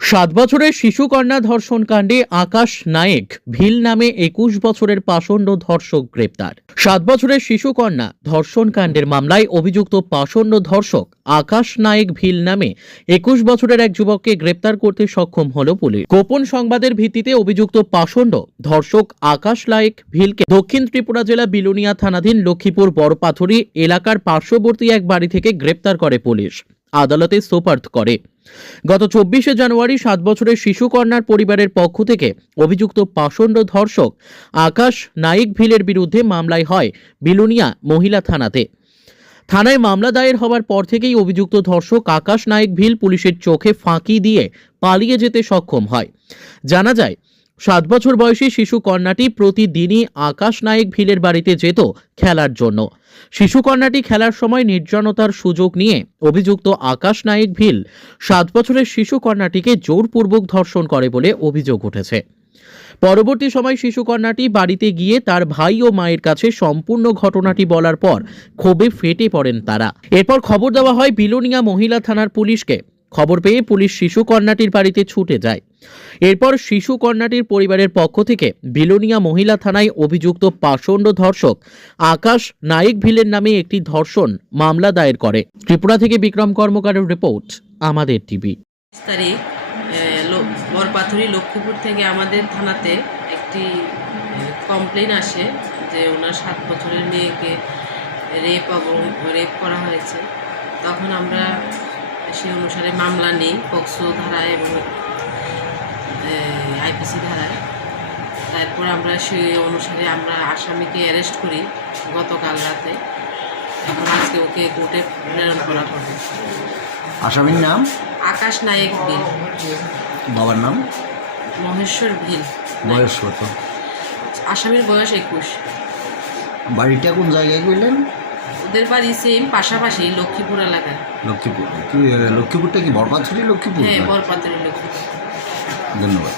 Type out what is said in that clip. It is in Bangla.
সাত বছরের শিশু কন্যা ধর্ষণ কাণ্ডে আকাশ নায়েক ভিল নামে একুশ বছরের পাষণ্ড ধর্ষক গ্রেপ্তার। সাত বছরের শিশু কন্যা ধর্ষণ কাণ্ডের মামলায় অভিযুক্ত পাষণ্ড ধর্ষক আকাশ নায়েক ভিল নামে একুশ বছরের এক যুবককে গ্রেপ্তার করতে সক্ষম হল পুলিশ। গোপন সংবাদের ভিত্তিতে অভিযুক্ত পাষণ্ড ধর্ষক আকাশ নায়েক ভিলকে দক্ষিণ ত্রিপুরা জেলা বিলুনিয়া থানাধীন লক্ষ্মীপুর বড়পাথরি এলাকার পার্শ্ববর্তী এক বাড়ি থেকে গ্রেপ্তার করে পুলিশ। আদালতে সোপার্দ করে। গত চব্বিশে জানুয়ারি সাত বছরের শিশু কন্যার পরিবারের পক্ষ থেকে অভিযুক্ত পাষণ্ড ধর্ষক আকাশ নাইক ভিলের বিরুদ্ধে মামলায় হয় বিলুনিয়া মহিলা থানাতে। থানায় মামলা দায়ের হবার পর থেকেই অভিযুক্ত ধর্ষক আকাশ নায়ক ভিল পুলিশের চোখে ফাঁকি দিয়ে পালিয়ে যেতে সক্ষম হয়। জানা যায় সাত বছর বয়সী শিশু কন্যাটি প্রতিদিনই আকাশ নায়েক ভিলের বাড়িতে যেত খেলার জন্য। শিশু কন্যাটি খেলার সময় নির্জনতার সুযোগ নিয়ে অভিযুক্ত আকাশ নায়েক ভিল সাত বছরের শিশু কন্যাটিকে জোরপূর্বক ধর্ষণ করে বলে অভিযোগ উঠেছে। পরবর্তী সময় শিশু কন্যাটি বাড়িতে গিয়ে তার ভাই ও মায়ের কাছে সম্পূর্ণ ঘটনাটি বলার পর ক্ষোভে ফেটে পড়েন তারা। এরপর খবর দেওয়া হয় বিলোনিয়া মহিলা থানার পুলিশকে। খবর পেয়ে পুলিশ শিশু কন্যাটির বাড়িতে ছুটে যায়। এরপর শিশু কন্যাটির পরিবারের পক্ষ থেকে বিলোনিয়া মহিলা থানায় অভিযুক্ত পাষণ্ড ধর্ষক আকাশ নায়েক ভিলের নামে একটি ধর্ষণ মামলা দায়ের করে। ত্রিপুরা থেকে বিক্রম কর্মকারের রিপোর্ট, আমাদের টিভি। বরপাথুরি লক্ষ্মীপুর থেকে আমাদের থানাতে একটি কমপ্লেন আসে যে ওনার সাত বছরের মেয়েকে রেপ রেপ করা হয়েছে। তখন আমরা সেই অনুসারে মামলা নেই পক্সো ধারায় এবং আইপিসি ধারায় তারপর আমরা সেই অনুসারে আমরা আসামিকে অ্যারেস্ট করি গতকাল রাতে। এখন আজকে ওকে কোর্টে প্রেরণ করা হবে। আসামির নাম? আকাশ নায়েক বিল। বাবার নাম? মহেশ্বর ভিল বয়স কত আসামির বয়স একুশ। বাড়িটা কোন জায়গায় কইলেন? ওদের বাড়ি সেম পাশাপাশি লক্ষ্মীপুর এলাকায়। লক্ষ্মীপুর। কি লক্ষ্মীপুরটা কি বরপাত্রী লক্ষ্মীপুর? হ্যাঁ বরপাত্রী লক্ষ্মীপুর। ধন্যবাদ।